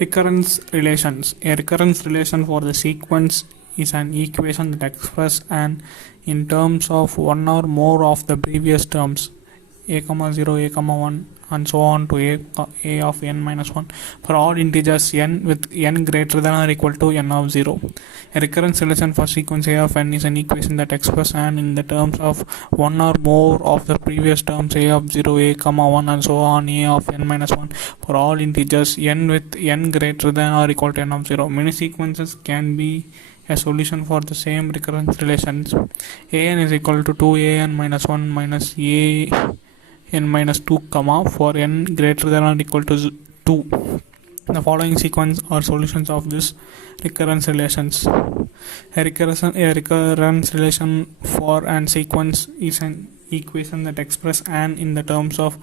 Recurrence relations. A recurrence relation for the sequence is an equation that expresses an in terms of one or more of the previous terms a comma 0 a comma 1 and so on to a of n minus 1 for all integers n with n greater than or equal to n of 0. A recurrence relation for sequence a of n is an equation that expresses n in the terms of one or more of the previous terms a of 0 a comma 1 and so on a of n minus 1 for all integers n with n greater than or equal to n of 0. Many sequences can be a solution for the same recurrence relations. An is equal to 2an minus 1 minus a n minus 2 comma for n greater than or equal to 2. The following sequence are solutions of this recurrence relations. A recurrence relation for an sequence is an equation that expresses n in the terms of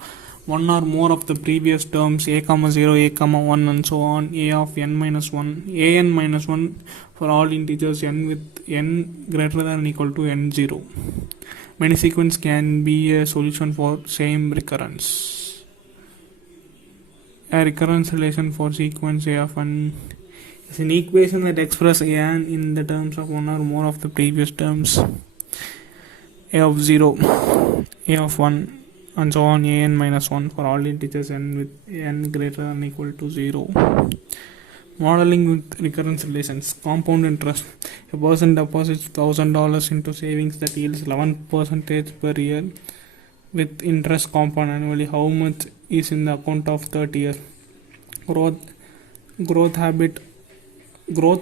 one or more of the previous terms a comma 0 a comma 1 and so on a of n minus 1 a n minus 1 for all integers n with n greater than or equal to n0. Many sequences can be a solution for same recurrence. A recurrence relation for sequence a of n is an equation that expresses an in the terms of one or more of the previous terms a of 0 a of 1 and so on a n minus 1 for all integers n with n greater than or equal to 0. Modeling with recurrence relations. Compound interest. A person deposits $1,000 into savings that yields 11% per year with interest compound annually. How much is in the account of 30 years? Growth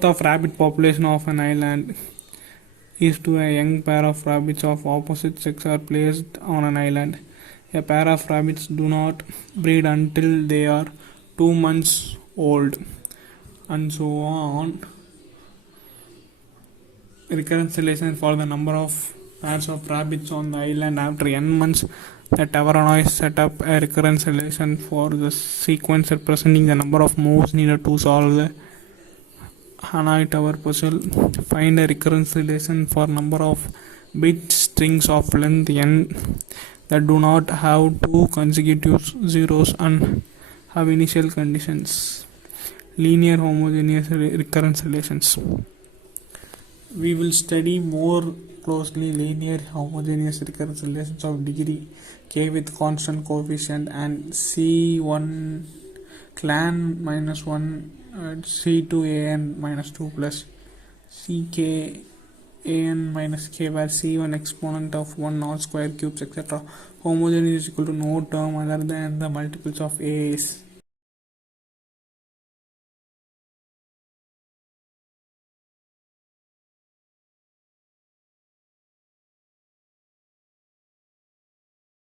of rabbit population of an island is to a young pair of rabbits of opposite sex are placed on an island. A pair of rabbits do not breed until they are 2 months old and so on. Recurrence relation for the number of pairs of rabbits on the island after n months. The Tavernois set up a recurrence relation for the sequence representing the number of moves needed to solve the Hanoi Tower puzzle. Find a recurrence relation for number of bit strings of length n that do not have two consecutive zeros and have initial conditions. Linear homogeneous recurrence relations. We will study more closely linear homogeneous recurrence relations of degree k with constant coefficient and c1 clan minus 1 c2 an minus 2 plus ck an minus k where c1 exponent of 1 all square cubes etc. Homogeneous is equal to no term other than the multiples of a's.